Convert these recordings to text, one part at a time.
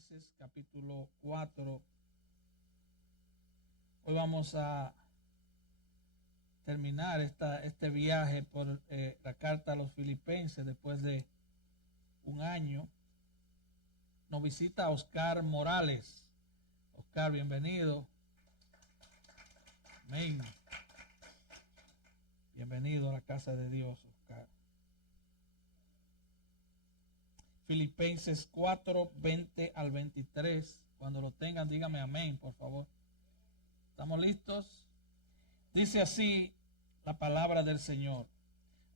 Filipenses capítulo 4. Hoy vamos a terminar este viaje por la carta a los Filipenses después de un año. Nos visita Oscar Morales. Oscar, bienvenido. Amén. Bienvenido a la casa de Dios, Oscar. Filipenses 4, 20 al 23. Cuando lo tengan, dígame amén, por favor. ¿Estamos listos? Dice así la palabra del Señor.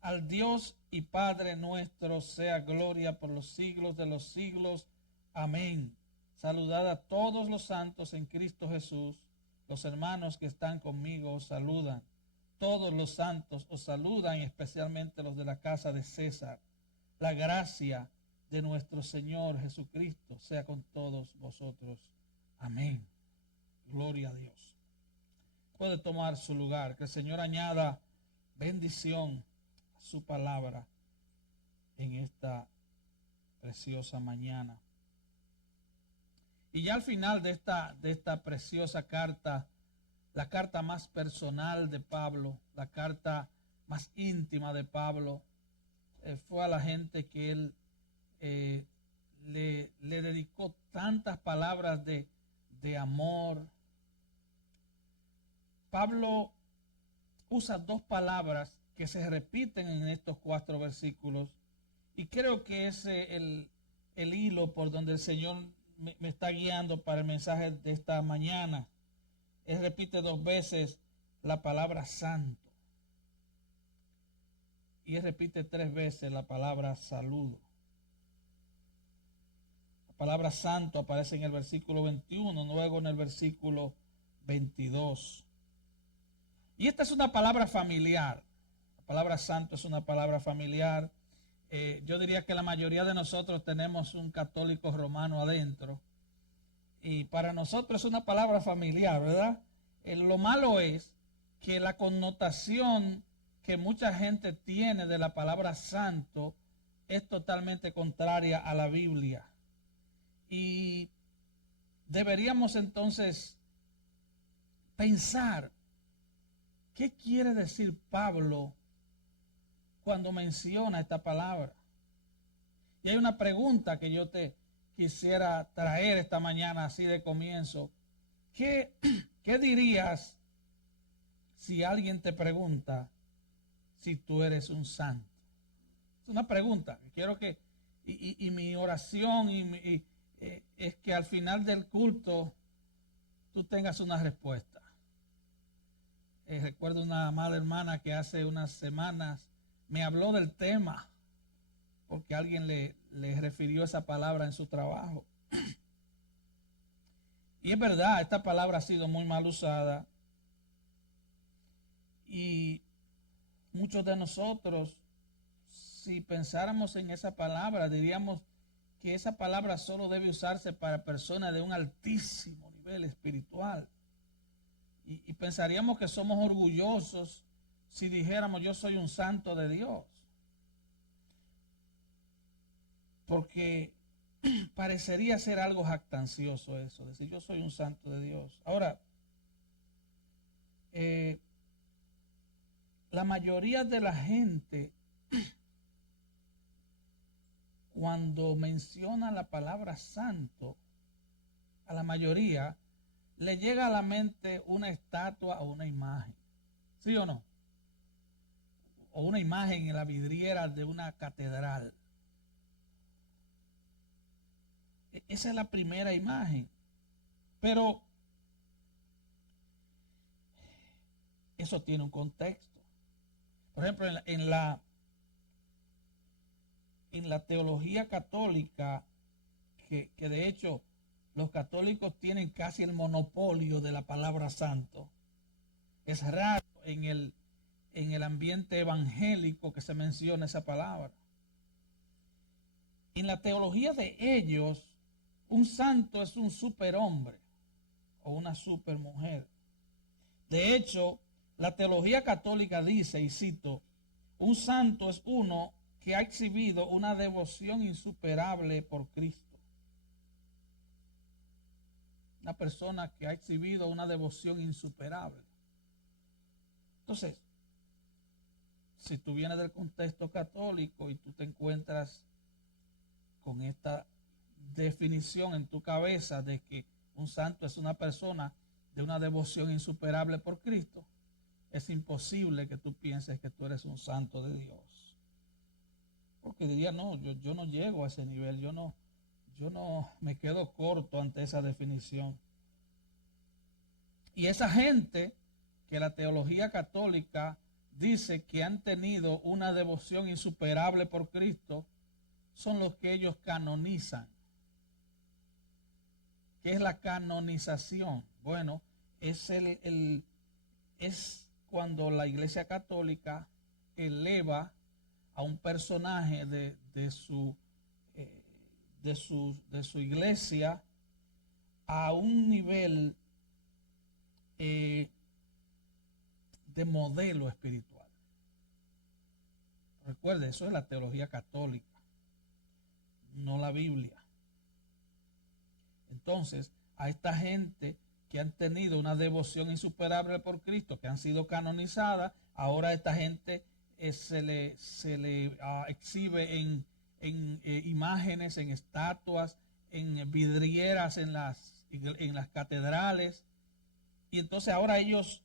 Al Dios y Padre nuestro sea gloria por los siglos de los siglos. Amén. Saludad a todos los santos en Cristo Jesús. Los hermanos que están conmigo os saludan. Todos los santos os saludan, especialmente los de la casa de César. La gracia de nuestro Señor Jesucristo sea con todos vosotros. Amén. Gloria a Dios. Puede tomar su lugar. Que el Señor añada bendición a su palabra en esta preciosa mañana. Y ya al final de esta preciosa carta, la carta más personal de Pablo, la carta más íntima de Pablo, fue a la gente que él le dedicó tantas palabras de amor. Pablo usa dos palabras que se repiten en estos 4 versículos y creo que es el hilo por donde el Señor me está guiando para el mensaje de esta mañana. Él repite 2 veces la palabra santo y él repite 3 veces la palabra saludo. La palabra santo aparece en el versículo 21, luego en el versículo 22. Y esta es una palabra familiar. La palabra santo es una palabra familiar. Yo diría que la mayoría de nosotros tenemos un católico romano adentro. Y para nosotros es una palabra familiar, ¿verdad? Lo malo es que la connotación que mucha gente tiene de la palabra santo es totalmente contraria a la Biblia. Y deberíamos entonces pensar, ¿qué quiere decir Pablo cuando menciona esta palabra? Y hay una pregunta que yo te quisiera traer esta mañana así de comienzo. ¿Qué dirías si alguien te pregunta si tú eres un santo? Es una pregunta. Quiero que, y mi oración es que al final del culto tú tengas una respuesta. Recuerdo una amada hermana que hace unas semanas me habló del tema porque alguien le refirió esa palabra en su trabajo. Y es verdad, esta palabra ha sido muy mal usada y muchos de nosotros, si pensáramos en esa palabra, diríamos que esa palabra solo debe usarse para personas de un altísimo nivel espiritual. Y pensaríamos que somos orgullosos si dijéramos yo soy un santo de Dios. Porque parecería ser algo jactancioso eso, decir yo soy un santo de Dios. Ahora, la mayoría de la gente cuando menciona la palabra santo, a la mayoría le llega a la mente una estatua o una imagen. ¿Sí o no? O una imagen en la vidriera de una catedral. Esa es la primera imagen. Pero eso tiene un contexto. Por ejemplo, en la teología católica, que de hecho los católicos tienen casi el monopolio de la palabra santo. Es raro en el ambiente evangélico que se menciona esa palabra. En la teología de ellos, un santo es un superhombre o una supermujer. De hecho, la teología católica dice, y cito, un santo es uno que ha exhibido una devoción insuperable por Cristo. una persona que ha exhibido una devoción insuperable. Entonces, si tú vienes del contexto católico y tú te encuentras con esta definición en tu cabeza de que un santo es una persona de una devoción insuperable por Cristo, es imposible que tú pienses que tú eres un santo de Dios. Porque diría, no, yo no llego a ese nivel, yo no me quedo corto ante esa definición. Y esa gente que la teología católica dice que han tenido una devoción insuperable por Cristo, son los que ellos canonizan. ¿Qué es la canonización? Bueno, es cuando la Iglesia Católica eleva a un personaje de su iglesia a un nivel de modelo espiritual. Recuerde, eso es la teología católica, no la Biblia. Entonces, a esta gente que han tenido una devoción insuperable por Cristo, que han sido canonizadas, ahora esta gente se le exhibe en imágenes, en estatuas, en vidrieras, en las catedrales. Y entonces ahora ellos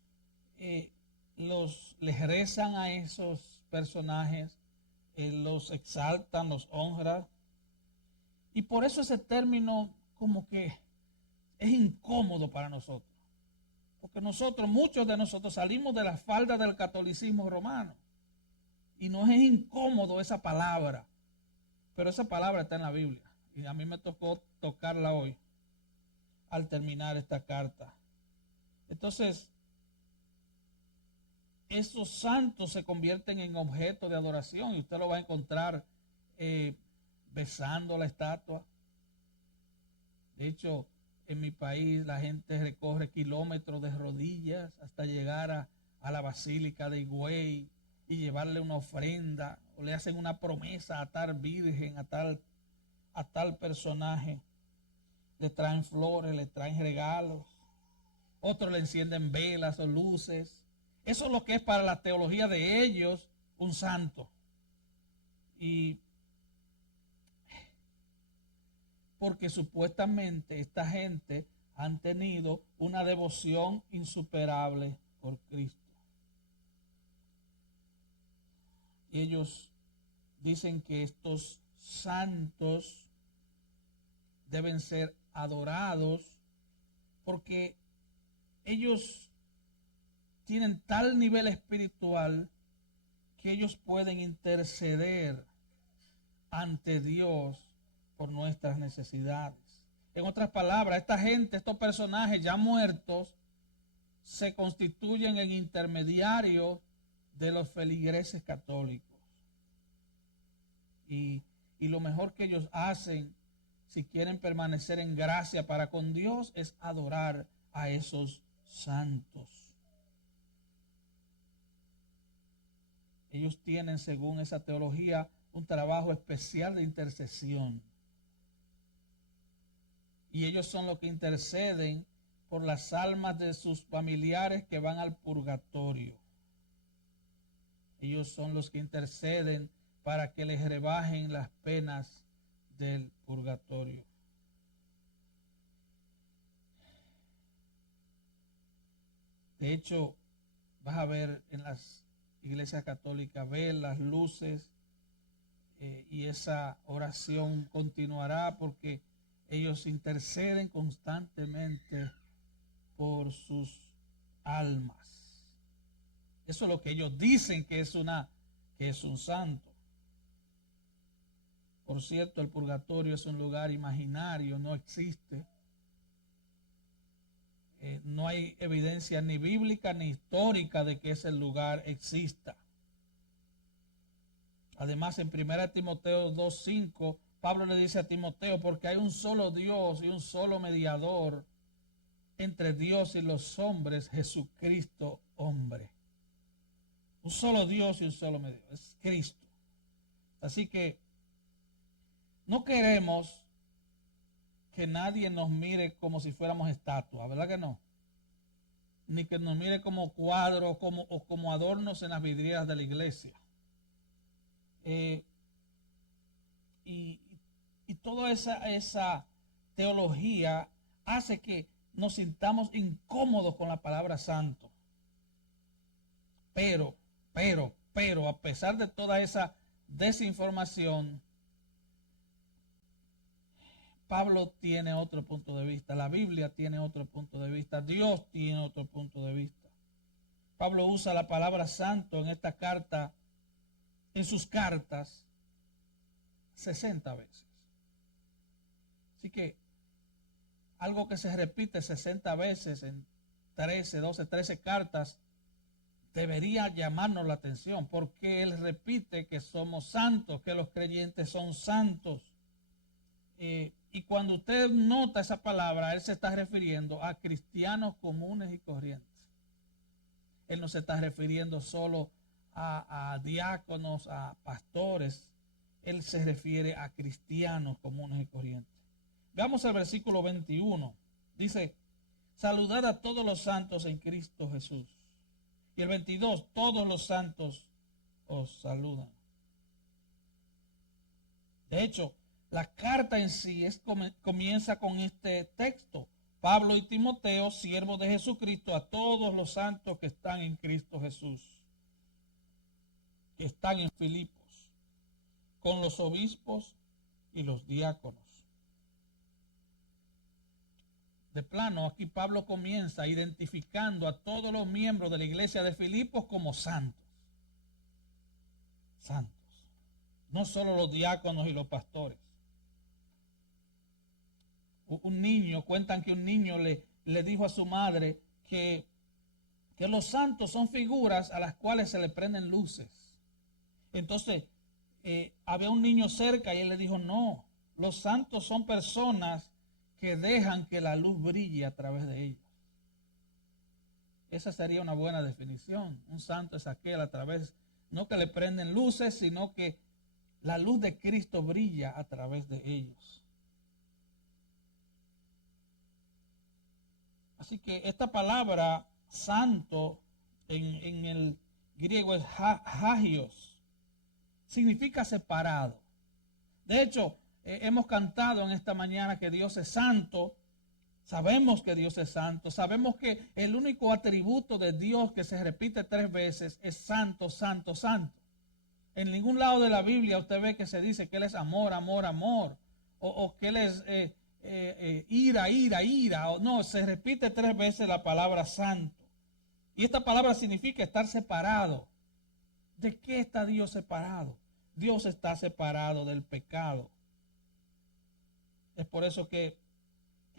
les rezan a esos personajes, los exaltan, los honran. Y por eso ese término como que es incómodo para nosotros. Porque muchos de nosotros salimos de la falda del catolicismo romano. Y nos es incómodo esa palabra. Pero esa palabra está en la Biblia. Y a mí me tocó tocarla hoy al terminar esta carta. Entonces, esos santos se convierten en objeto de adoración. Y usted lo va a encontrar besando la estatua. De hecho, en mi país la gente recorre kilómetros de rodillas hasta llegar a la Basílica de Higüey y llevarle una ofrenda, o le hacen una promesa a tal virgen, a tal personaje. Le traen flores, le traen regalos. Otros le encienden velas o luces. Eso es lo que es para la teología de ellos un santo. Y porque supuestamente esta gente han tenido una devoción insuperable por Cristo. Y ellos dicen que estos santos deben ser adorados porque ellos tienen tal nivel espiritual que ellos pueden interceder ante Dios por nuestras necesidades. En otras palabras, esta gente, estos personajes ya muertos, se constituyen en intermediarios de los feligreses católicos. Y lo mejor que ellos hacen, si quieren permanecer en gracia para con Dios, es adorar a esos santos. Ellos tienen, según esa teología, un trabajo especial de intercesión. Y ellos son los que interceden por las almas de sus familiares que van al purgatorio. Ellos son los que interceden para que les rebajen las penas del purgatorio. De hecho, vas a ver en las iglesias católicas velas, luces, y esa oración continuará porque ellos interceden constantemente por sus almas. Eso es lo que ellos dicen que es un santo. Por cierto, el purgatorio es un lugar imaginario, no existe. No hay evidencia ni bíblica ni histórica de que ese lugar exista. Además, en 1 Timoteo 2:5, Pablo le dice a Timoteo, porque hay un solo Dios y un solo mediador entre Dios y los hombres, Jesucristo hombre. Un solo Dios y un solo mediador, es Cristo. Así que no queremos que nadie nos mire como si fuéramos estatuas, ¿verdad que no? Ni que nos mire como cuadros o como adornos en las vidrieras de la iglesia. Y toda esa teología hace que nos sintamos incómodos con la palabra santo. Pero, a pesar de toda esa desinformación, Pablo tiene otro punto de vista, la Biblia tiene otro punto de vista, Dios tiene otro punto de vista. Pablo usa la palabra santo en esta carta, en sus cartas, 60 veces. Así que algo que se repite 60 veces en 13 cartas, debería llamarnos la atención, porque él repite que somos santos, que los creyentes son santos. Y cuando usted nota esa palabra, él se está refiriendo a cristianos comunes y corrientes. Él no se está refiriendo solo a diáconos, a pastores. Él se refiere a cristianos comunes y corrientes. Veamos el versículo 21. Dice, saludad a todos los santos en Cristo Jesús. Y el 22, todos los santos os saludan. De hecho, la carta en sí comienza con este texto. Pablo y Timoteo, siervos de Jesucristo, a todos los santos que están en Cristo Jesús, que están en Filipos, con los obispos y los diáconos. De plano, aquí Pablo comienza identificando a todos los miembros de la iglesia de Filipos como santos. Santos. No solo los diáconos y los pastores. Un niño, cuentan que un niño le dijo a su madre que los santos son figuras a las cuales se le prenden luces. Entonces, había un niño cerca y él le dijo, no, los santos son personas que dejan que la luz brille a través de ellos. Esa sería una buena definición. Un santo es aquel a través, no que le prenden luces, sino que la luz de Cristo brilla a través de ellos. Así que esta palabra santo en el griego es hagios, significa separado. De hecho, hemos cantado en esta mañana que Dios es santo. Sabemos que Dios es santo. Sabemos que el único atributo de Dios que se repite 3 veces es santo, santo, santo. En ningún lado de la Biblia usted ve que se dice que Él es amor, amor, amor. O que Él es ira, ira, ira. No, se repite 3 veces la palabra santo. Y esta palabra significa estar separado. ¿De qué está Dios separado? Dios está separado del pecado. Es por eso que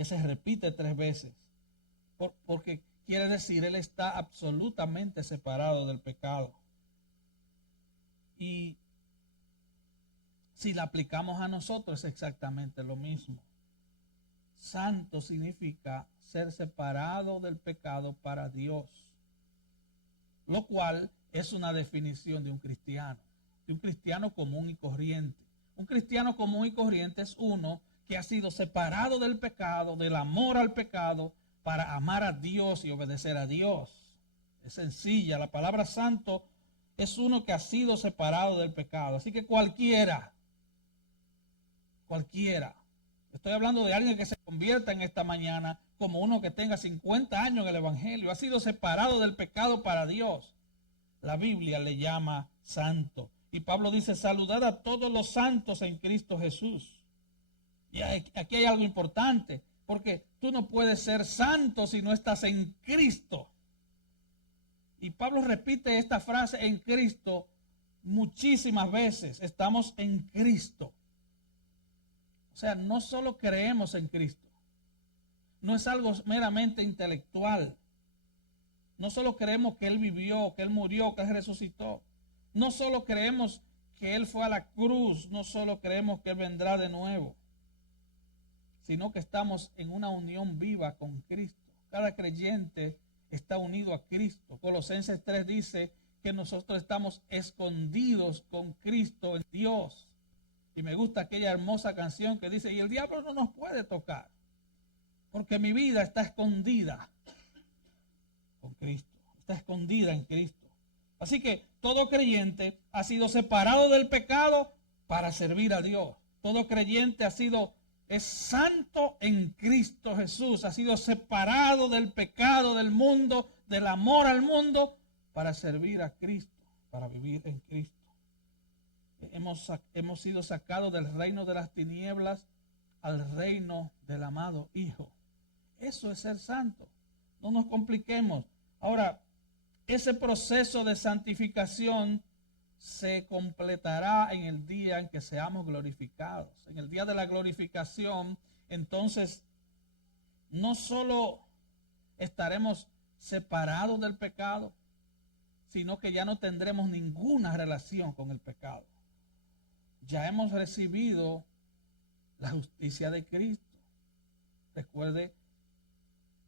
se repite 3 veces. Porque quiere decir, Él está absolutamente separado del pecado. Y si la aplicamos a nosotros es exactamente lo mismo. Santo significa ser separado del pecado para Dios. Lo cual es una definición de un cristiano común y corriente. Un cristiano común y corriente es uno que ha sido separado del pecado, del amor al pecado, para amar a Dios y obedecer a Dios. Es sencilla. La palabra santo es uno que ha sido separado del pecado. Así que cualquiera. Estoy hablando de alguien que se convierta en esta mañana como uno que tenga 50 años en el Evangelio. Ha sido separado del pecado para Dios. La Biblia le llama santo. Y Pablo dice, saludad a todos los santos en Cristo Jesús. Y aquí hay algo importante, porque tú no puedes ser santo si no estás en Cristo. Y Pablo repite esta frase en Cristo muchísimas veces. Estamos en Cristo. O sea, no solo creemos en Cristo. No es algo meramente intelectual. No solo creemos que Él vivió, que Él murió, que Él resucitó. No solo creemos que Él fue a la cruz. No solo creemos que Él vendrá de nuevo. Sino que estamos en una unión viva con Cristo. Cada creyente está unido a Cristo. Colosenses 3 dice que nosotros estamos escondidos con Cristo en Dios. Y me gusta aquella hermosa canción que dice, y el diablo no nos puede tocar, porque mi vida está escondida con Cristo, está escondida en Cristo. Así que todo creyente ha sido separado del pecado para servir a Dios. Todo creyente es santo en Cristo Jesús, ha sido separado del pecado, del mundo, del amor al mundo, para servir a Cristo, para vivir en Cristo. Hemos sido sacados del reino de las tinieblas al reino del amado Hijo. Eso es ser santo. No nos compliquemos. Ahora, ese proceso de santificación se completará en el día en que seamos glorificados. En el día de la glorificación, entonces, no solo estaremos separados del pecado, sino que ya no tendremos ninguna relación con el pecado. Ya hemos recibido la justicia de Cristo. Recuerde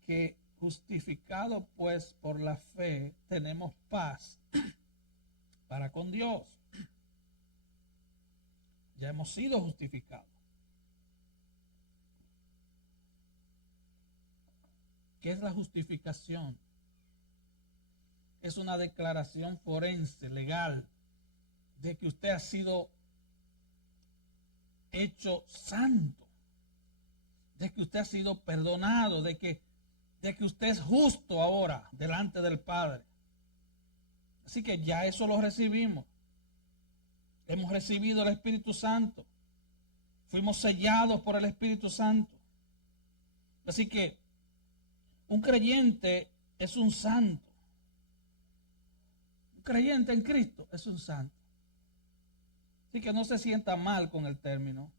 que justificados pues por la fe tenemos paz para con Dios. Ya hemos sido justificados. ¿Qué es la justificación? Es una declaración forense, legal, de que usted ha sido hecho santo, de que usted ha sido perdonado, de que usted es justo ahora delante del Padre. Así que ya eso lo recibimos. Hemos recibido el Espíritu Santo. Fuimos sellados por el Espíritu Santo. Así que un creyente es un santo. Un creyente en Cristo es un santo. Así que no se sienta mal con el término.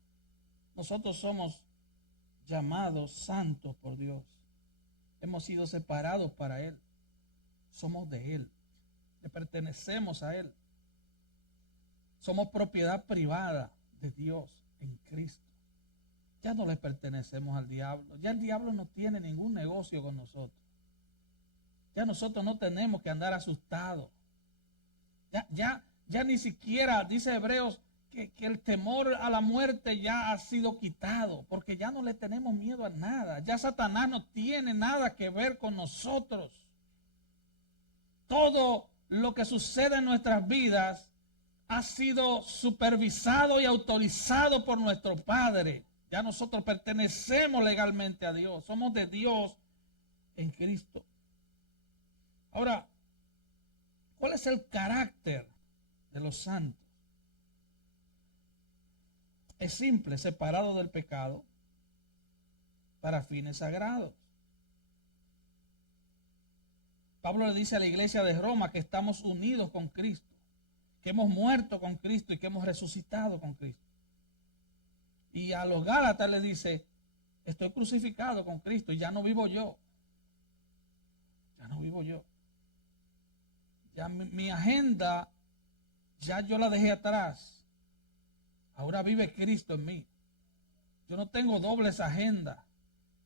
Nosotros somos llamados santos por Dios. Hemos sido separados para Él. Somos de Él. Le pertenecemos a Él. Somos propiedad privada de Dios en Cristo. Ya no le pertenecemos al diablo. Ya el diablo no tiene ningún negocio con nosotros. Ya nosotros no tenemos que andar asustados. Ya ni siquiera, dice Hebreos, que el temor a la muerte ya ha sido quitado, porque ya no le tenemos miedo a nada. Ya Satanás no tiene nada que ver con nosotros. Todo lo que sucede en nuestras vidas ha sido supervisado y autorizado por nuestro Padre. Ya nosotros pertenecemos legalmente a Dios. Somos de Dios en Cristo. Ahora, ¿cuál es el carácter de los santos? Es simple, separado del pecado para fines sagrados. Pablo le dice a la iglesia de Roma que estamos unidos con Cristo, que hemos muerto con Cristo y que hemos resucitado con Cristo. Y a los Gálatas le dice, estoy crucificado con Cristo y ya no vivo yo. Ya no vivo yo. Ya mi agenda, ya yo la dejé atrás. Ahora vive Cristo en mí. Yo no tengo dobles agendas.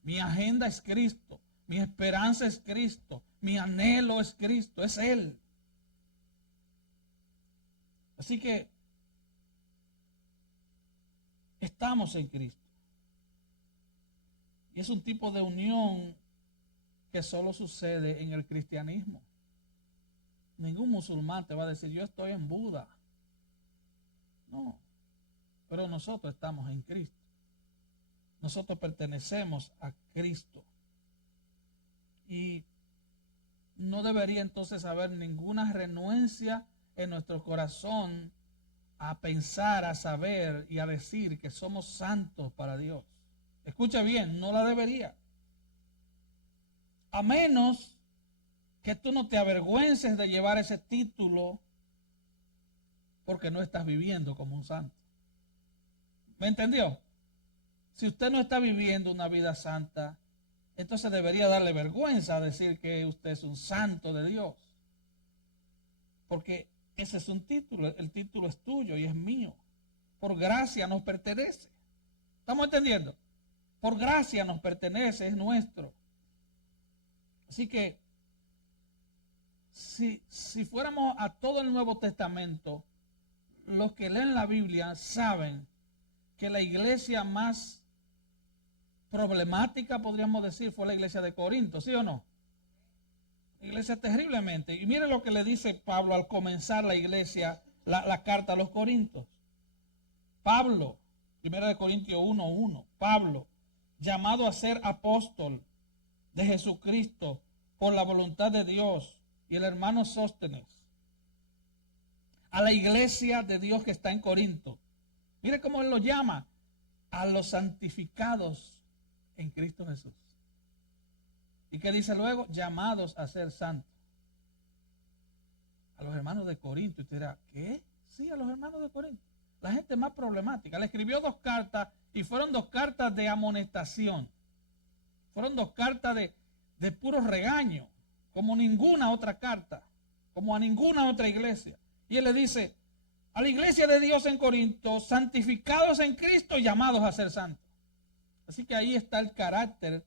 Mi agenda es Cristo. Mi esperanza es Cristo. Mi anhelo es Cristo. Es Él. Así que estamos en Cristo. Y es un tipo de unión que solo sucede en el cristianismo. Ningún musulmán te va a decir, yo estoy en Buda. No. Pero nosotros estamos en Cristo. Nosotros pertenecemos a Cristo. Y no debería entonces haber ninguna renuencia en nuestro corazón a pensar, a saber y a decir que somos santos para Dios. Escucha bien, no la debería. A menos que tú no te avergüences de llevar ese título porque no estás viviendo como un santo. ¿Me entendió? Si usted no está viviendo una vida santa, entonces debería darle vergüenza decir que usted es un santo de Dios. Porque ese es un título, el título es tuyo y es mío. Por gracia nos pertenece. ¿Estamos entendiendo? Por gracia nos pertenece, es nuestro. Así que, si fuéramos a todo el Nuevo Testamento, los que leen la Biblia saben que la iglesia más problemática, podríamos decir, fue la iglesia de Corinto, ¿sí o no? Iglesia terriblemente. Y mire lo que le dice Pablo al comenzar la iglesia, la carta a los Corintios. Pablo, 1 Corintios 1:1, Pablo, llamado a ser apóstol de Jesucristo por la voluntad de Dios, y el hermano Sóstenes, a la iglesia de Dios que está en Corinto. Mire cómo él lo llama, a los santificados en Cristo Jesús. ¿Y qué dice luego? Llamados a ser santos. A los hermanos de Corinto. Y usted dirá, ¿qué? Sí, a los hermanos de Corinto. La gente más problemática. Le escribió 2 cartas y fueron 2 cartas de amonestación. Fueron 2 cartas de puro regaño, como ninguna otra carta, como a ninguna otra iglesia. Y él le dice, a la iglesia de Dios en Corinto, santificados en Cristo, llamados a ser santos. Así que ahí está el carácter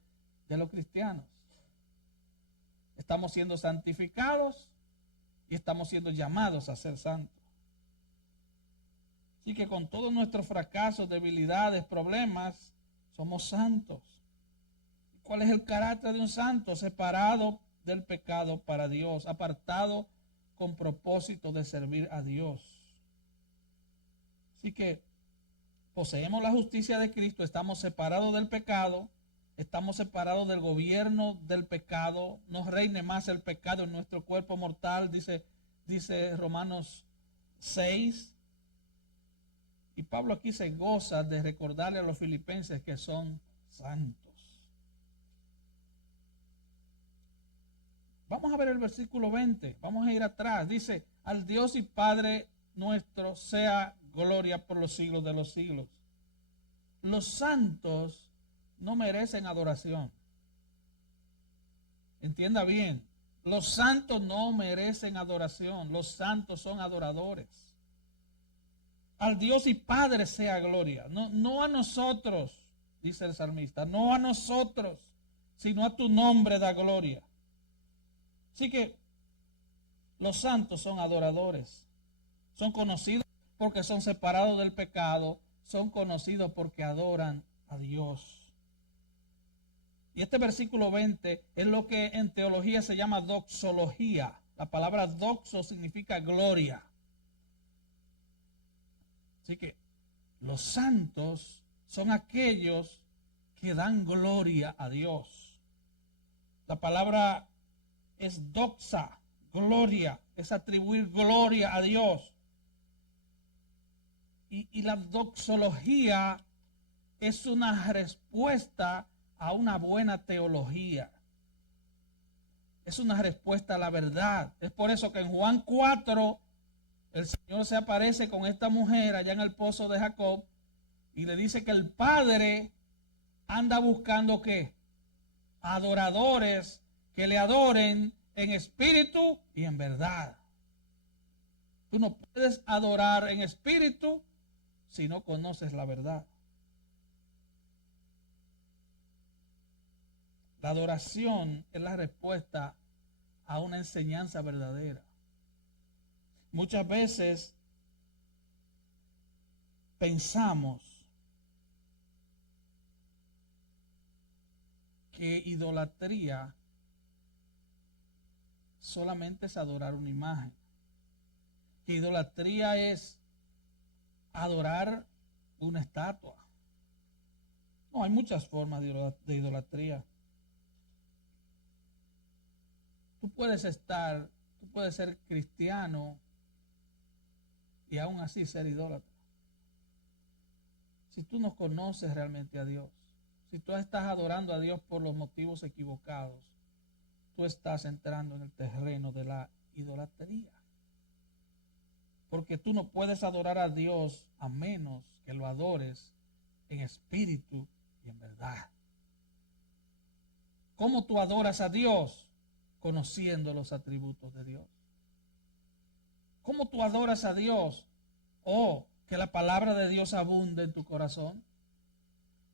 de los cristianos. Estamos siendo santificados y estamos siendo llamados a ser santos. Así que con todos nuestros fracasos, debilidades, problemas, somos santos. ¿Cuál es el carácter de un santo? Separado del pecado para Dios, apartado con propósito de servir a Dios. Así que poseemos la justicia de Cristo, estamos separados del pecado, estamos separados del gobierno del pecado, no reine más el pecado en nuestro cuerpo mortal, dice Romanos 6. Y Pablo aquí se goza de recordarle a los filipenses que son santos. Vamos a ver el versículo 20, vamos a ir atrás. Dice, al Dios y Padre nuestro sea gloria por los siglos de los siglos. Los santos no merecen adoración. Entienda bien, los santos no merecen adoración, los santos son adoradores. Al Dios y Padre sea gloria, no a nosotros, dice el salmista, no a nosotros, sino a tu nombre da gloria. Así que los santos son adoradores, son conocidos porque son separados del pecado, son conocidos porque adoran a Dios. Y este versículo 20 es lo que en teología se llama doxología. La palabra doxo significa gloria. Así que los santos son aquellos que dan gloria a Dios. La palabra es doxa, gloria, es atribuir gloria a Dios. Y la doxología es una respuesta a una buena teología. Es una respuesta a la verdad. Es por eso que en Juan 4 el Señor se aparece con esta mujer allá en el pozo de Jacob y le dice que el Padre anda buscando ¿qué? Adoradores que le adoren en espíritu y en verdad. Tú no puedes adorar en espíritu si no conoces la verdad. La adoración es la respuesta a una enseñanza verdadera. Muchas veces pensamos que idolatría solamente es adorar una imagen. Que idolatría es adorar una estatua. No, hay muchas formas de idolatría. Tú puedes ser cristiano y aún así ser idólatra. Si tú no conoces realmente a Dios, si tú estás adorando a Dios por los motivos equivocados, tú estás entrando en el terreno de la idolatría. Porque tú no puedes adorar a Dios a menos que lo adores en espíritu y en verdad. ¿Cómo tú adoras a Dios? Conociendo los atributos de Dios. ¿Cómo tú adoras a Dios? Oh, que la palabra de Dios abunde en tu corazón.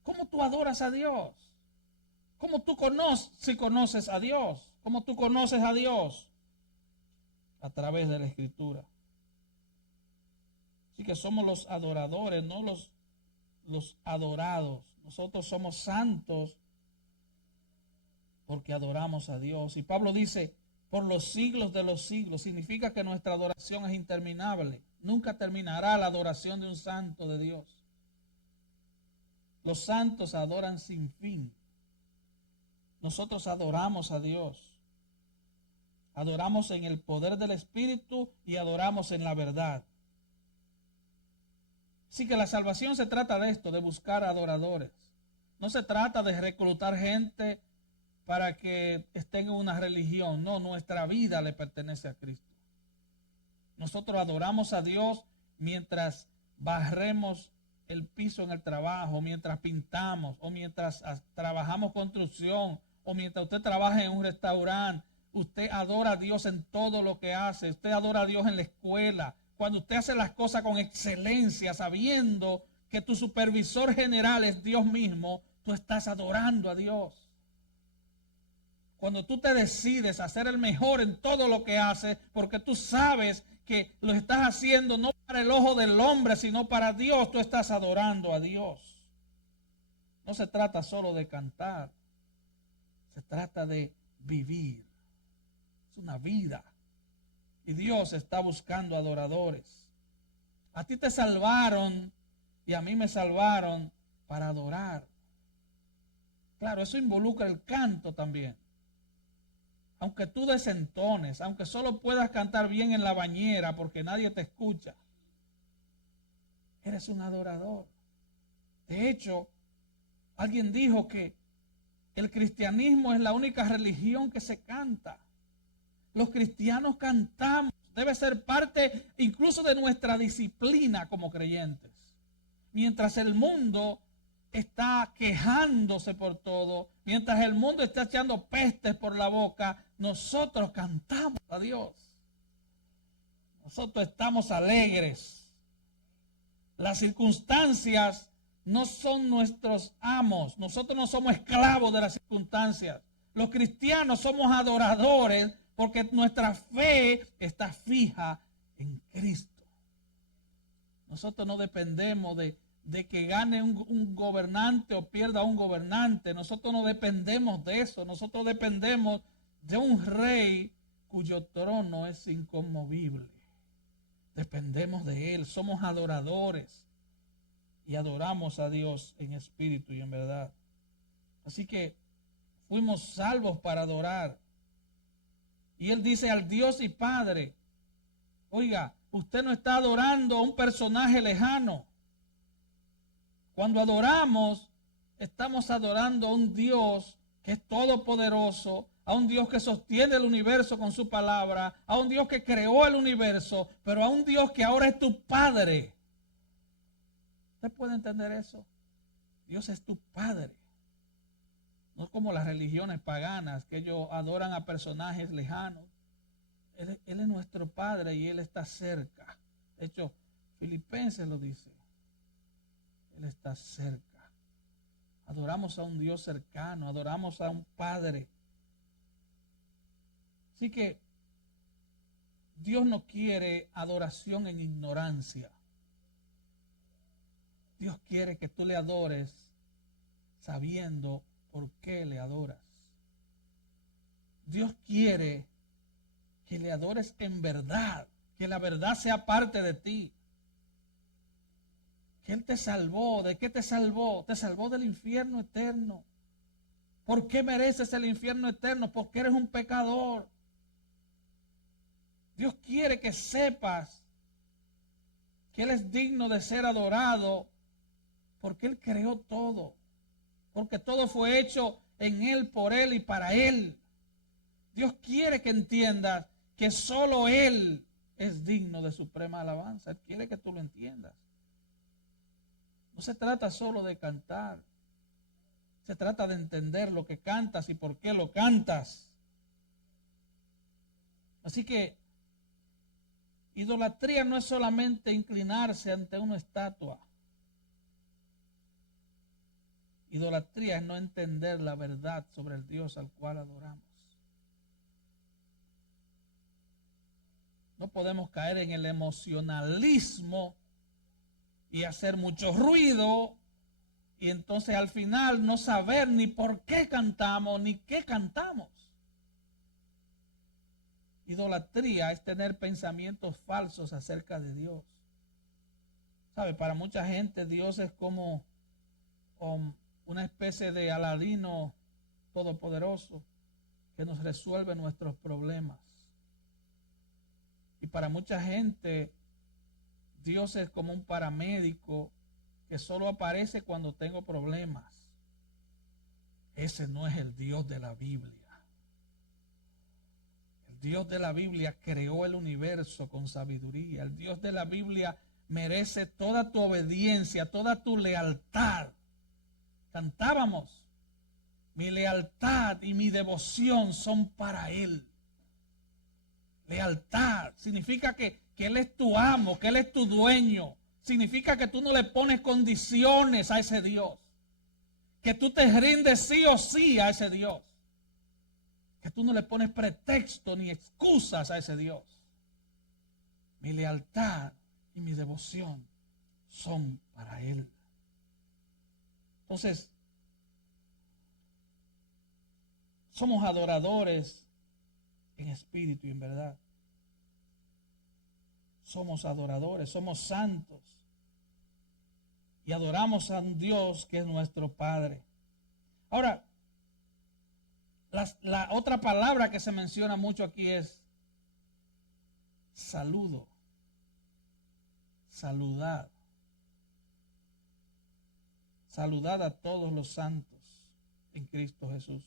¿Cómo tú adoras a Dios? ¿Cómo tú conoces a Dios? ¿Cómo tú conoces a Dios? A través de la Escritura. Así que somos los adoradores, no los los adorados. Nosotros somos santos porque adoramos a Dios. Y Pablo dice, por los siglos de los siglos, significa que nuestra adoración es interminable. Nunca terminará la adoración de un santo de Dios. Los santos adoran sin fin. Nosotros adoramos a Dios. Adoramos en el poder del Espíritu y adoramos en la verdad. Así que la salvación se trata de esto, de buscar adoradores. No se trata de reclutar gente para que estén en una religión. No, nuestra vida le pertenece a Cristo. Nosotros adoramos a Dios mientras barremos el piso en el trabajo, mientras pintamos, o mientras trabajamos construcción, o mientras usted trabaja en un restaurante. Usted adora a Dios en todo lo que hace. Usted adora a Dios en la escuela. Cuando usted hace las cosas con excelencia, sabiendo que tu supervisor general es Dios mismo, tú estás adorando a Dios. Cuando tú te decides a ser el mejor en todo lo que haces, porque tú sabes que lo estás haciendo no para el ojo del hombre, sino para Dios, tú estás adorando a Dios. No se trata solo de cantar, se trata de vivir. Es una vida. Y Dios está buscando adoradores. A ti te salvaron y a mí me salvaron para adorar. Claro, eso involucra el canto también. Aunque tú desentones, aunque solo puedas cantar bien en la bañera porque nadie te escucha, eres un adorador. De hecho, alguien dijo que el cristianismo es la única religión que se canta. Los cristianos cantamos, debe ser parte incluso de nuestra disciplina como creyentes. Mientras el mundo está quejándose por todo, mientras el mundo está echando pestes por la boca, nosotros cantamos a Dios. Nosotros estamos alegres. Las circunstancias no son nuestros amos. Nosotros no somos esclavos de las circunstancias. Los cristianos somos adoradores porque nuestra fe está fija en Cristo. Nosotros no dependemos de que gane un gobernante o pierda un gobernante. Nosotros no dependemos de eso. Nosotros dependemos de un rey cuyo trono es inconmovible. Dependemos de él. Somos adoradores y adoramos a Dios en espíritu y en verdad. Así que fuimos salvos para adorar. Y él dice al Dios y Padre, oiga, usted no está adorando a un personaje lejano. Cuando adoramos, estamos adorando a un Dios que es todopoderoso, a un Dios que sostiene el universo con su palabra, a un Dios que creó el universo, pero a un Dios que ahora es tu Padre. ¿Usted puede entender eso? Dios es tu Padre. No es como las religiones paganas, que ellos adoran a personajes lejanos. Él es nuestro Padre y Él está cerca. De hecho, Filipenses lo dice. Él está cerca. Adoramos a un Dios cercano, adoramos a un Padre. Así que Dios no quiere adoración en ignorancia. Dios quiere que tú le adores sabiendo por qué le adoras. Dios quiere que le adores en verdad, que la verdad sea parte de ti. Que Él te salvó. ¿De qué te salvó? Te salvó del infierno eterno. ¿Por qué mereces el infierno eterno? Porque eres un pecador. Dios quiere que sepas que Él es digno de ser adorado porque Él creó todo. Porque todo fue hecho en Él, por Él y para Él. Dios quiere que entiendas que solo Él es digno de suprema alabanza. Él quiere que tú lo entiendas. No se trata solo de cantar. Se trata de entender lo que cantas y por qué lo cantas. Así que idolatría no es solamente inclinarse ante una estatua. Idolatría es no entender la verdad sobre el Dios al cual adoramos. No podemos caer en el emocionalismo y hacer mucho ruido y entonces al final no saber ni por qué cantamos ni qué cantamos. Idolatría es tener pensamientos falsos acerca de Dios. ¿Sabe? Para mucha gente Dios es como una especie de Aladino todopoderoso que nos resuelve nuestros problemas. Y para mucha gente Dios es como un paramédico que solo aparece cuando tengo problemas. Ese no es el Dios de la Biblia. El Dios de la Biblia creó el universo con sabiduría. El Dios de la Biblia merece toda tu obediencia, toda tu lealtad. Cantábamos, mi lealtad y mi devoción son para Él. Lealtad significa que Él es tu amo, que Él es tu dueño. Significa que tú no le pones condiciones a ese Dios. Que tú te rindes sí o sí a ese Dios. Que tú no le pones pretexto ni excusas a ese Dios. Mi lealtad y mi devoción son para Él. Entonces, somos adoradores en espíritu y en verdad. Somos adoradores, somos santos. Y adoramos a un Dios que es nuestro Padre. Ahora, la otra palabra que se menciona mucho aquí es saludo. Saludad. Saludad a todos los santos en Cristo Jesús.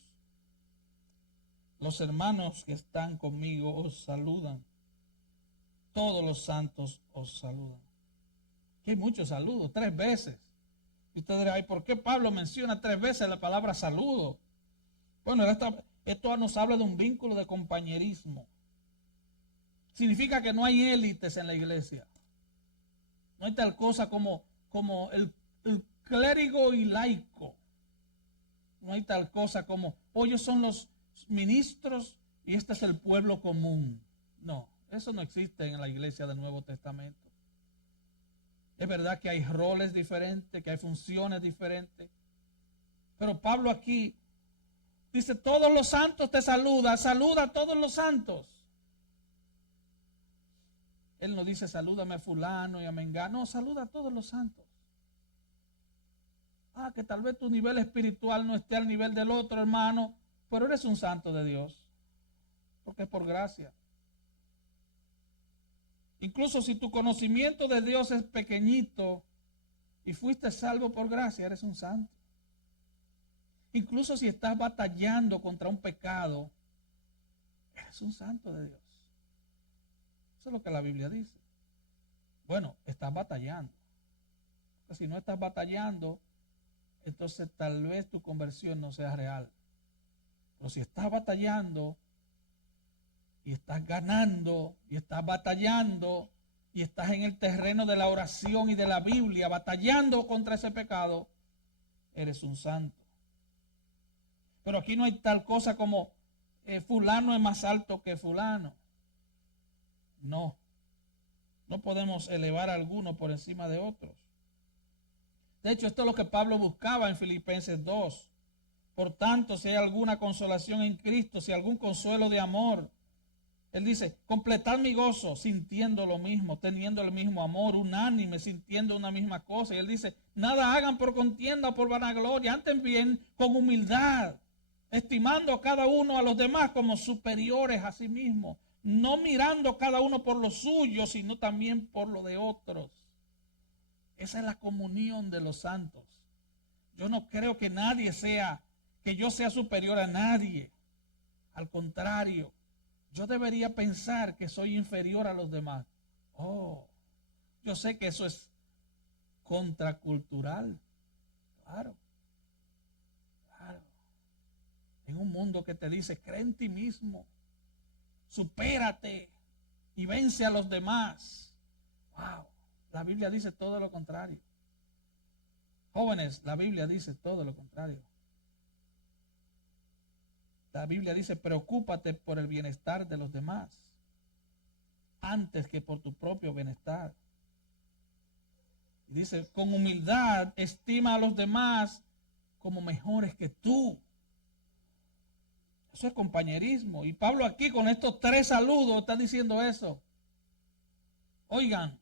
Los hermanos que están conmigo os saludan. Todos los santos os saludan. Aquí hay muchos saludos, 3 veces. Y usted dirá, ¿por qué Pablo menciona 3 veces la palabra saludo? Bueno, esto nos habla de un vínculo de compañerismo. Significa que no hay élites en la iglesia. No hay tal cosa como el clérigo y laico. No hay tal cosa como, ellos son los ministros y este es el pueblo común. No, eso no existe en la iglesia del Nuevo Testamento. Es verdad que hay roles diferentes, que hay funciones diferentes. Pero Pablo aquí dice, todos los santos te saludan, saluda a todos los santos. Él no dice, salúdame a fulano y a mengano, no, saluda a todos los santos. Que tal vez tu nivel espiritual no esté al nivel del otro hermano, pero eres un santo de Dios, porque es por gracia. Incluso si tu conocimiento de Dios es pequeñito y fuiste salvo por gracia, eres un santo. Incluso si estás batallando contra un pecado, eres un santo de Dios. Eso es lo que la Biblia dice. Bueno, estás batallando. Porque si no estás batallando, entonces tal vez tu conversión no sea real. Pero si estás batallando y estás ganando y estás batallando y estás en el terreno de la oración y de la Biblia batallando contra ese pecado, eres un santo. Pero aquí no hay tal cosa como fulano es más alto que fulano. No podemos elevar a alguno por encima de otros. De hecho, esto es lo que Pablo buscaba en Filipenses 2. Por tanto, si hay alguna consolación en Cristo, si algún consuelo de amor, él dice, completad mi gozo sintiendo lo mismo, teniendo el mismo amor, unánime, sintiendo una misma cosa. Y él dice, nada hagan por contienda o por vanagloria, antes bien con humildad, estimando a cada uno a los demás como superiores a sí mismos, no mirando cada uno por lo suyo, sino también por lo de otros. Esa es la comunión de los santos. Yo no creo que yo sea superior a nadie. Al contrario, yo debería pensar que soy inferior a los demás. Yo sé que eso es contracultural. Claro. En un mundo que te dice, cree en ti mismo, supérate y vence a los demás. La Biblia dice todo lo contrario. Jóvenes, la Biblia dice todo lo contrario. La Biblia dice, preocúpate por el bienestar de los demás antes que por tu propio bienestar. Y dice, con humildad estima a los demás como mejores que tú. Eso es compañerismo. Y Pablo aquí con estos 3 saludos está diciendo eso. Oigan,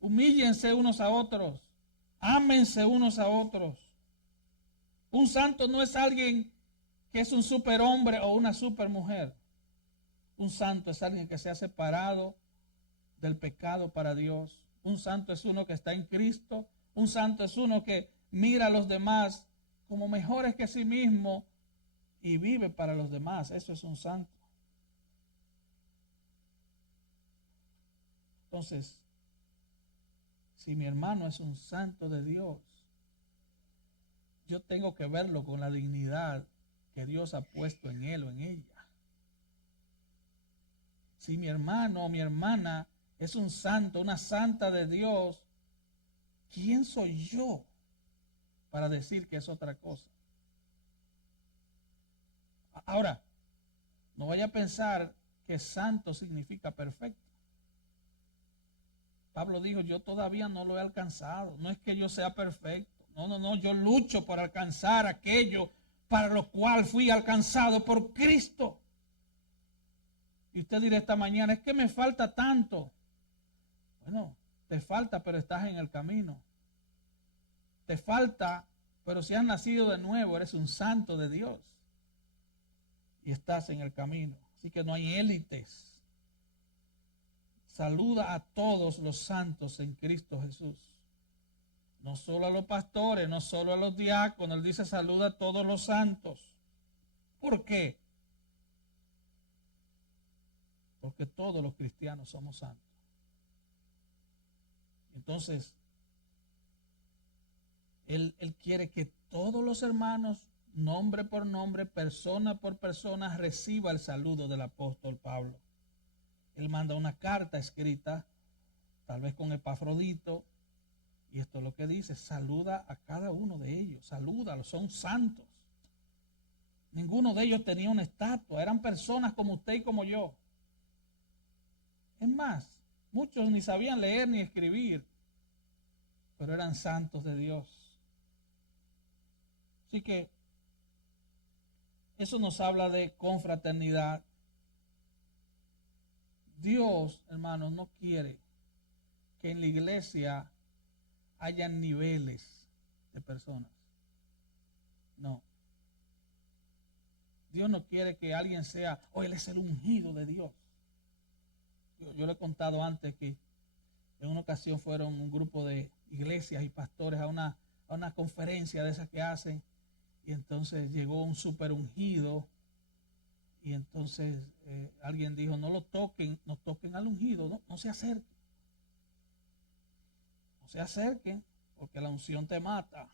humíllense unos a otros. Ámense unos a otros. Un santo no es alguien que es un superhombre o una supermujer. Un santo es alguien que se ha separado del pecado para Dios. Un santo es uno que está en Cristo. Un santo es uno que mira a los demás como mejores que sí mismo y vive para los demás. Eso es un santo. Entonces, si mi hermano es un santo de Dios, yo tengo que verlo con la dignidad que Dios ha puesto en él o en ella. Si mi hermano o mi hermana es un santo, una santa de Dios, ¿quién soy yo para decir que es otra cosa? Ahora, no vaya a pensar que santo significa perfecto. Pablo dijo, yo todavía no lo he alcanzado. No es que yo sea perfecto. No, yo lucho por alcanzar aquello para lo cual fui alcanzado por Cristo. Y usted dirá esta mañana, es que me falta tanto. Bueno, te falta, pero estás en el camino. Te falta, pero si has nacido de nuevo, eres un santo de Dios. Y estás en el camino. Así que no hay élites. Saluda a todos los santos en Cristo Jesús. No solo a los pastores, no solo a los diáconos. Él dice saluda a todos los santos. ¿Por qué? Porque todos los cristianos somos santos. Entonces, Él quiere que todos los hermanos, nombre por nombre, persona por persona, reciba el saludo del apóstol Pablo. Él manda una carta escrita, tal vez con Epafrodito, y esto es lo que dice, saluda a cada uno de ellos, salúdalos, son santos. Ninguno de ellos tenía una estatua, eran personas como usted y como yo. Es más, muchos ni sabían leer ni escribir, pero eran santos de Dios. Así que eso nos habla de confraternidad. Dios, hermanos, no quiere que en la iglesia hayan niveles de personas. No. Dios no quiere que alguien sea, él es el ungido de Dios. Yo le he contado antes que en una ocasión fueron un grupo de iglesias y pastores a una conferencia de esas que hacen, y entonces llegó un super ungido, y entonces alguien dijo, no lo toquen, no toquen al ungido, no se acerquen. No se acerquen, porque la unción te mata.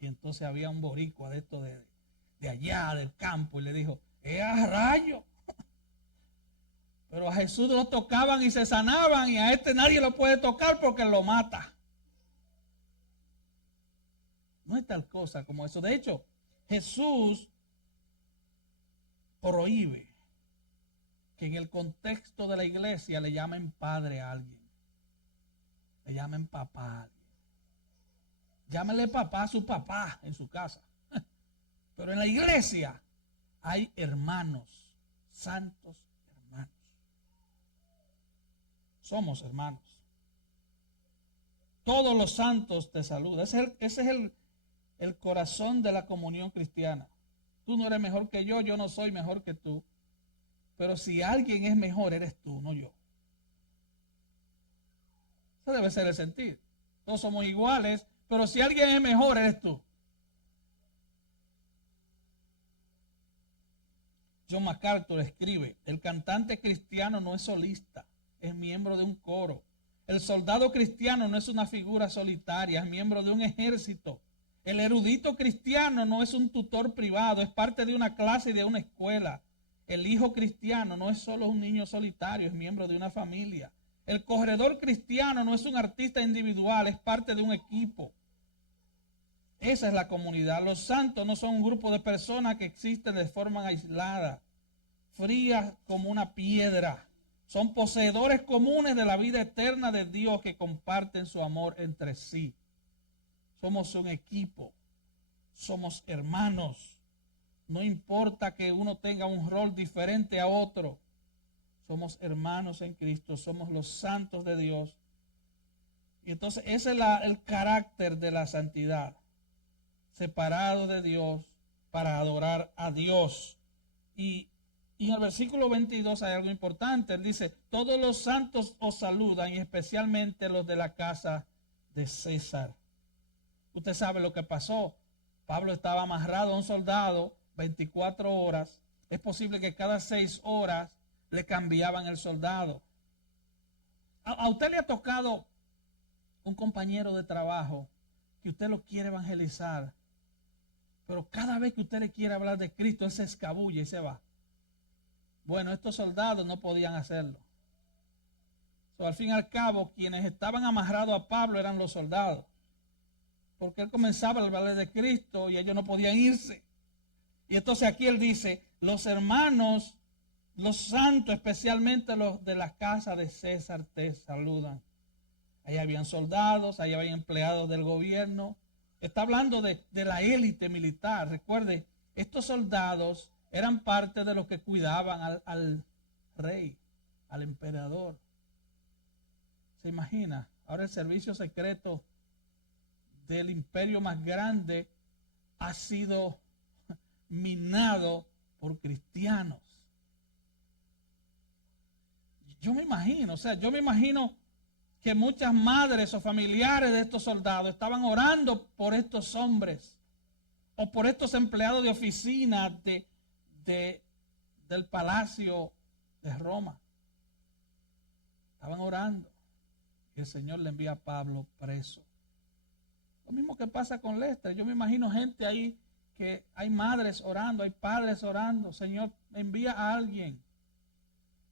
Y entonces había un boricua de esto de allá, del campo, y le dijo, ¡a rayo! Pero a Jesús lo tocaban y se sanaban, y a este nadie lo puede tocar porque lo mata. No es tal cosa como eso. De hecho, Jesús prohíbe que en el contexto de la iglesia le llamen padre a alguien. Le llamen papá a alguien. Llámele papá a su papá en su casa. Pero en la iglesia hay hermanos, santos hermanos. Somos hermanos. Todos los santos te saludan. Ese es el corazón de la comunión cristiana. Tú no eres mejor que yo no soy mejor que tú. Pero si alguien es mejor, eres tú, no yo. Ese debe ser el sentir. Todos somos iguales, pero si alguien es mejor, eres tú. John MacArthur escribe, el cantante cristiano no es solista, es miembro de un coro. El soldado cristiano no es una figura solitaria, es miembro de un ejército. El erudito cristiano no es un tutor privado, es parte de una clase y de una escuela. El hijo cristiano no es solo un niño solitario, es miembro de una familia. El corredor cristiano no es un artista individual, es parte de un equipo. Esa es la comunidad. Los santos no son un grupo de personas que existen de forma aislada, frías como una piedra. Son poseedores comunes de la vida eterna de Dios que comparten su amor entre sí. Somos un equipo, somos hermanos. No importa que uno tenga un rol diferente a otro. Somos hermanos en Cristo, somos los santos de Dios. Y entonces ese es el carácter de la santidad. Separado de Dios para adorar a Dios. Y en el versículo 22 hay algo importante. Él dice, todos los santos os saludan y especialmente los de la casa de César. Usted sabe lo que pasó. Pablo estaba amarrado a un soldado 24 horas. Es posible que cada 6 horas le cambiaban el soldado. ¿A usted le ha tocado un compañero de trabajo que usted lo quiere evangelizar, pero cada vez que usted le quiere hablar de Cristo, él se escabulle y se va? Bueno, estos soldados no podían hacerlo. Al fin y al cabo, quienes estaban amarrados a Pablo eran los soldados, porque él comenzaba a hablar de Cristo y ellos no podían irse. Y entonces aquí él dice, los hermanos, los santos, especialmente los de la casa de César, te saludan. Ahí habían soldados, ahí habían empleados del gobierno. Está hablando de la élite militar. Recuerde, estos soldados eran parte de los que cuidaban al rey, al emperador. ¿Se imagina? Ahora el servicio secreto del imperio más grande ha sido minado por cristianos. Yo me imagino que muchas madres o familiares de estos soldados estaban orando por estos hombres o por estos empleados de oficina del palacio de Roma. Estaban orando y el Señor le envía a Pablo preso. Lo mismo que pasa con Lester. Yo me imagino gente ahí que hay madres orando, hay padres orando. Señor, envía a alguien.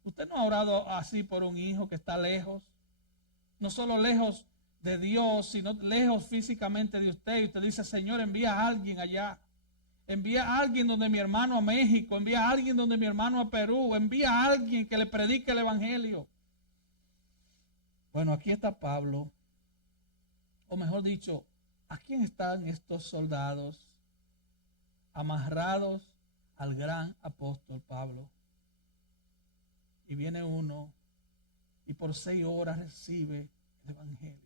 Usted no ha orado así por un hijo que está lejos. No solo lejos de Dios, sino lejos físicamente de usted. Y usted dice, Señor, envía a alguien allá. Envía a alguien donde mi hermano a México. Envía a alguien donde mi hermano a Perú. Envía a alguien que le predique el evangelio. Bueno, aquí está Pablo. O mejor dicho, ¿a quién están estos soldados amarrados al gran apóstol Pablo? Y viene uno y por 6 horas recibe el evangelio.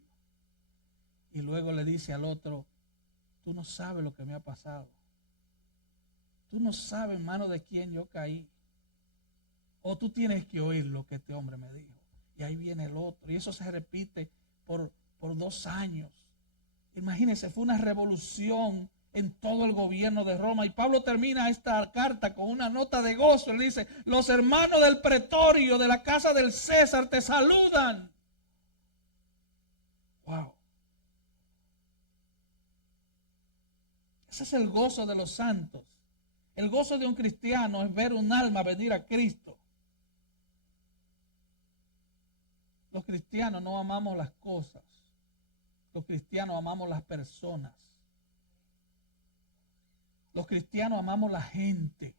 Y luego le dice al otro, tú no sabes lo que me ha pasado. Tú no sabes en manos de quién yo caí. O tú tienes que oír lo que este hombre me dijo. Y ahí viene el otro. Y eso se repite por 2 años. Imagínense, fue una revolución en todo el gobierno de Roma. Y Pablo termina esta carta con una nota de gozo. Él dice, los hermanos del pretorio de la casa del César te saludan. Wow. Ese es el gozo de los santos. El gozo de un cristiano es ver un alma venir a Cristo. Los cristianos no amamos las cosas. Los cristianos amamos las personas. Los cristianos amamos la gente.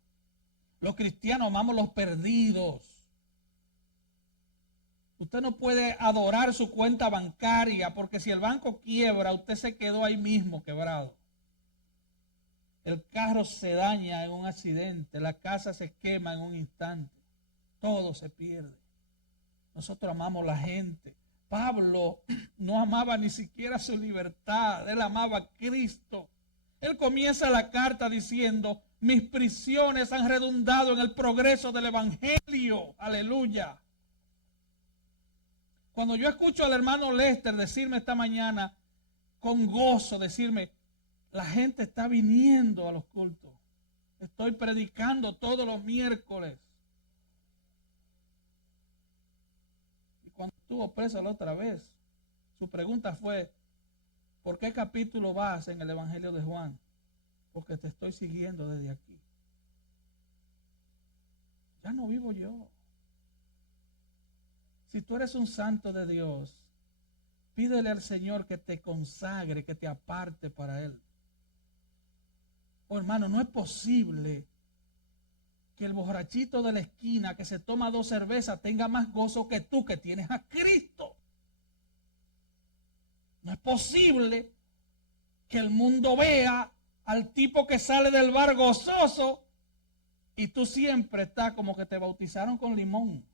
Los cristianos amamos los perdidos. Usted no puede adorar su cuenta bancaria porque si el banco quiebra, usted se quedó ahí mismo quebrado. El carro se daña en un accidente, la casa se quema en un instante. Todo se pierde. Nosotros amamos la gente. Pablo no amaba ni siquiera su libertad, él amaba a Cristo. Él comienza la carta diciendo, mis prisiones han redundado en el progreso del evangelio. Aleluya. Cuando yo escucho al hermano Lester decirme esta mañana, con gozo, decirme, la gente está viniendo a los cultos. Estoy predicando todos los miércoles. Y cuando estuvo preso la otra vez, su pregunta fue, ¿por qué capítulo vas en el Evangelio de Juan? Porque te estoy siguiendo desde aquí. Ya no vivo yo. Si tú eres un santo de Dios, pídele al Señor que te consagre, que te aparte para Él. Oh, hermano, no es posible que el borrachito de la esquina que se toma 2 cervezas tenga más gozo que tú, que tienes a Cristo. No es posible que el mundo vea al tipo que sale del bar gozoso y tú siempre estás como que te bautizaron con limón.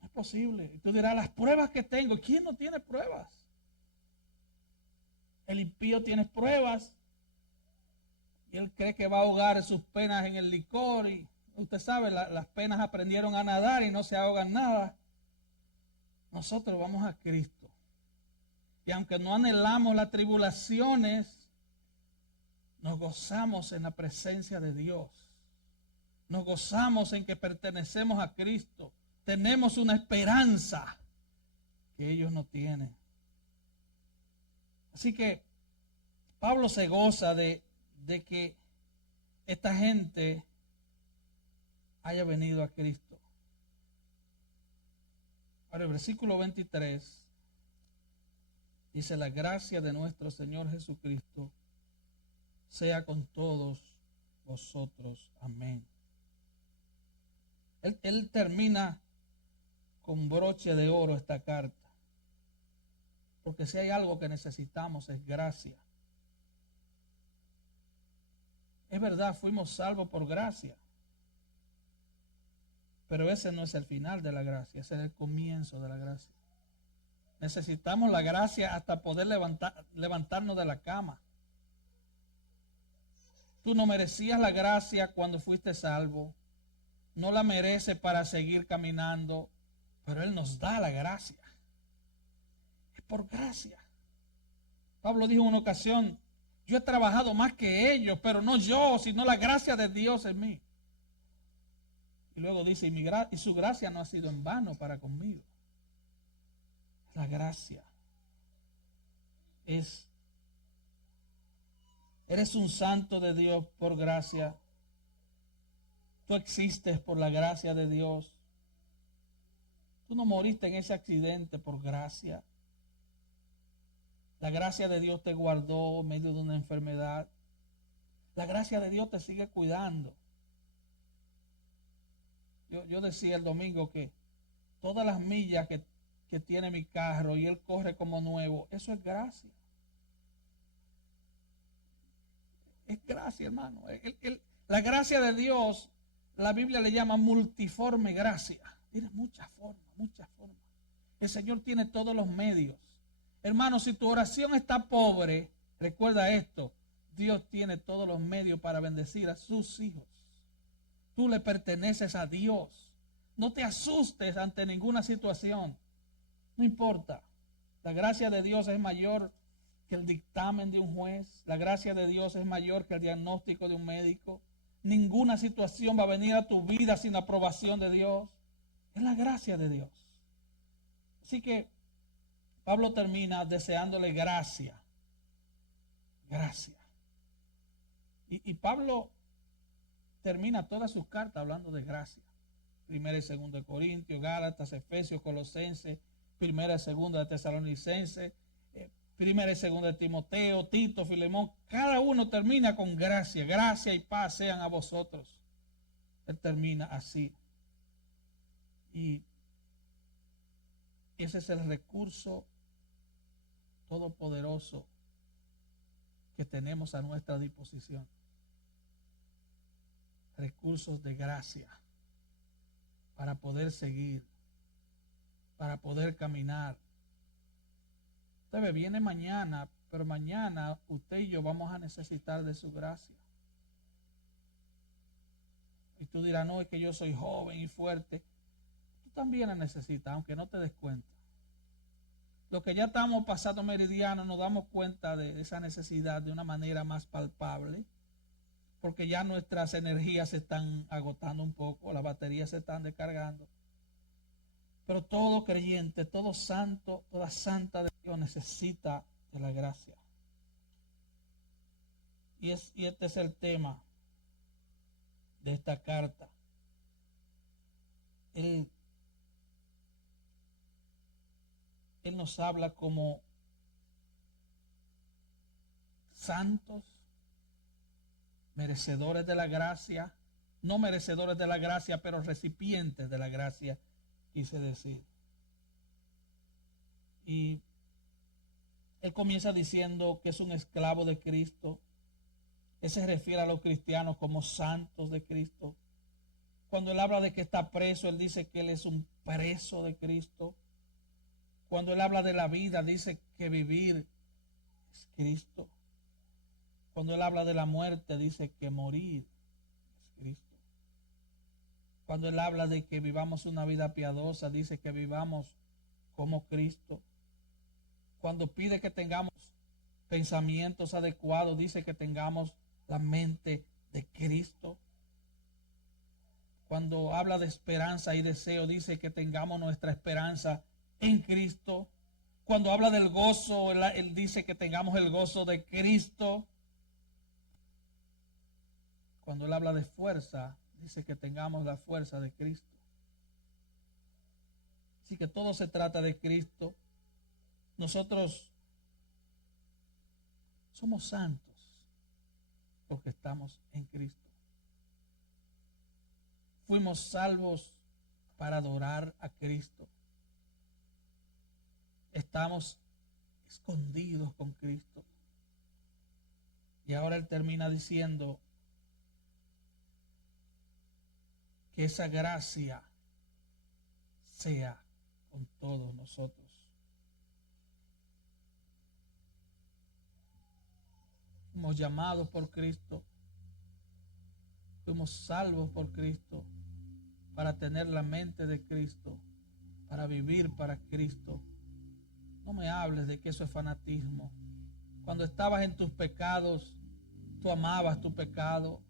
No es posible. Y tú dirás, las pruebas que tengo. ¿Quién no tiene pruebas? El impío tiene pruebas y él cree que va a ahogar sus penas en el licor. Y usted sabe, las penas aprendieron a nadar y no se ahogan nada. Nosotros vamos a Cristo. Y aunque no anhelamos las tribulaciones, nos gozamos en la presencia de Dios. Nos gozamos en que pertenecemos a Cristo. Tenemos una esperanza que ellos no tienen. Así que Pablo se goza de que esta gente haya venido a Cristo. Ahora el versículo 23 dice: la gracia de nuestro Señor Jesucristo sea con todos vosotros. Amén. Él termina con broche de oro esta carta. Porque si hay algo que necesitamos es gracia. Es verdad, fuimos salvos por gracia. Pero ese no es el final de la gracia, ese es el comienzo de la gracia. Necesitamos la gracia hasta poder levantarnos de la cama. Tú no merecías la gracia cuando fuiste salvo. No la mereces para seguir caminando, pero Él nos da la gracia. Es por gracia. Pablo dijo en una ocasión: yo he trabajado más que ellos, pero no yo, sino la gracia de Dios en mí. Y luego dice: y su gracia no ha sido en vano para conmigo. La gracia eres un santo de Dios por gracia. Tú existes por la gracia de Dios. Tú no moriste en ese accidente por gracia. La gracia de Dios te guardó en medio de una enfermedad. La gracia de Dios te sigue cuidando. Yo decía el domingo que todas las millas que tiene mi carro y él corre como nuevo, eso es gracia. Es gracia, hermano. La gracia de Dios, la Biblia le llama multiforme gracia. Tiene muchas formas, muchas formas. El Señor tiene todos los medios. Hermano, si tu oración está pobre, recuerda esto: Dios tiene todos los medios para bendecir a sus hijos. Tú le perteneces a Dios. No te asustes ante ninguna situación. No importa. La gracia de Dios es mayor que el dictamen de un juez. La gracia de Dios es mayor que el diagnóstico de un médico. Ninguna situación va a venir a tu vida sin la aprobación de Dios. Es la gracia de Dios. Así que Pablo termina deseándole gracia. Gracia. Y Pablo termina todas sus cartas hablando de gracia. Primera y segunda de Corintios, Gálatas, Efesios, Colosenses, primera y segunda de Tesalonicenses, primera y segunda de Timoteo, Tito, Filemón. Cada uno termina con gracia. Gracia y paz sean a vosotros. Él termina así. Y ese es el recurso todopoderoso que tenemos a nuestra disposición. Recursos de gracia para poder seguir, para poder caminar. Usted viene mañana, pero mañana usted y yo vamos a necesitar de su gracia. Y tú dirás: no, es que yo soy joven y fuerte. Tú también la necesitas, aunque no te des cuenta. Los que ya estamos pasando meridiano nos damos cuenta de esa necesidad de una manera más palpable, porque ya nuestras energías se están agotando un poco, las baterías se están descargando. Pero todo creyente, todo santo, toda santa de Dios necesita de la gracia. Y este es el tema de esta carta. Él nos habla como santos, merecedores de la gracia, no merecedores de la gracia, pero recipientes de la gracia, quise decir. Y él comienza diciendo que es un esclavo de Cristo. Él se refiere a los cristianos como santos de Cristo. Cuando él habla de que está preso, él dice que él es un preso de Cristo. Cuando él habla de la vida, dice que vivir es Cristo. Cuando él habla de la muerte, dice que morir es Cristo. Cuando él habla de que vivamos una vida piadosa, dice que vivamos como Cristo. Cuando pide que tengamos pensamientos adecuados, dice que tengamos la mente de Cristo. Cuando habla de esperanza y deseo, dice que tengamos nuestra esperanza en Cristo. Cuando habla del gozo, él dice que tengamos el gozo de Cristo. Cuando él habla de fuerza, dice que tengamos la fuerza de Cristo. Así que todo se trata de Cristo. Nosotros somos santos porque estamos en Cristo. Fuimos salvos para adorar a Cristo. Estamos escondidos con Cristo. Y ahora él termina diciendo que esa gracia sea con todos nosotros. Fuimos llamados por Cristo. Fuimos salvos por Cristo para tener la mente de Cristo, para vivir para Cristo. No me hables de que eso es fanatismo. Cuando estabas en tus pecados, tú amabas tu pecado,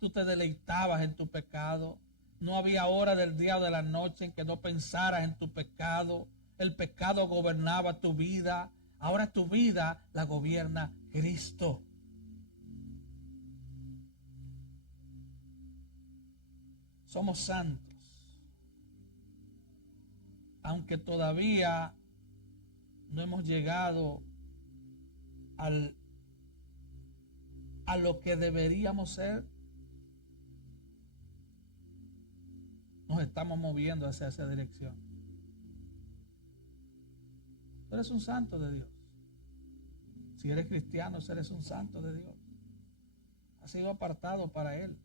tú te deleitabas en tu pecado. No había hora del día o de la noche en que no pensaras en tu pecado. El pecado gobernaba tu vida. Ahora tu vida la gobierna Cristo. Somos santos. Aunque todavía no hemos llegado a lo que deberíamos ser, nos estamos moviendo hacia esa dirección. Tú eres un santo de Dios. Si eres cristiano, eres un santo de Dios. Has sido apartado para Él.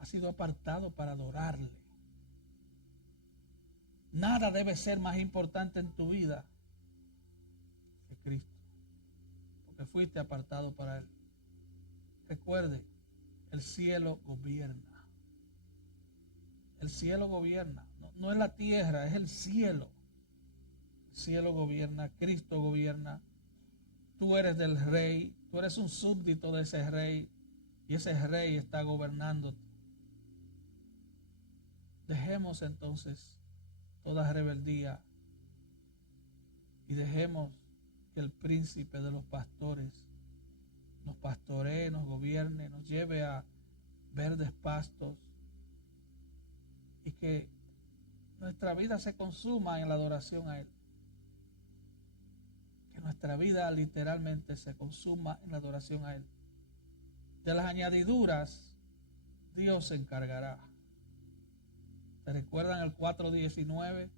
Has sido apartado para adorarle. Nada debe ser más importante en tu vida que Cristo, porque fuiste apartado para Él. Recuerde, el cielo gobierna. El cielo gobierna. No es la tierra, es el cielo. El cielo gobierna, Cristo gobierna. Tú eres del rey, tú eres un súbdito de ese rey y ese rey está gobernándote. Dejemos entonces toda rebeldía y dejemos que el príncipe de los pastores nos pastoree, nos gobierne, nos lleve a verdes pastos y que nuestra vida se consuma en la adoración a Él. Que nuestra vida literalmente se consuma en la adoración a Él. De las añadiduras, Dios se encargará. ¿Se recuerdan el 4:19?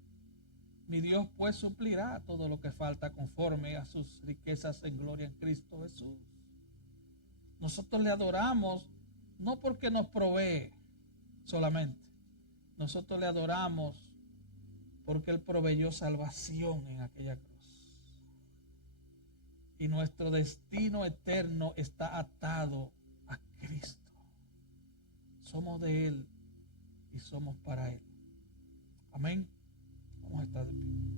Mi Dios pues suplirá todo lo que falta conforme a sus riquezas en gloria en Cristo Jesús. Nosotros le adoramos no porque nos provee solamente. Nosotros le adoramos porque Él proveyó salvación en aquella cruz. Y nuestro destino eterno está atado a Cristo. Somos de Él y somos para Él. Amén. Vamos a estar de pie.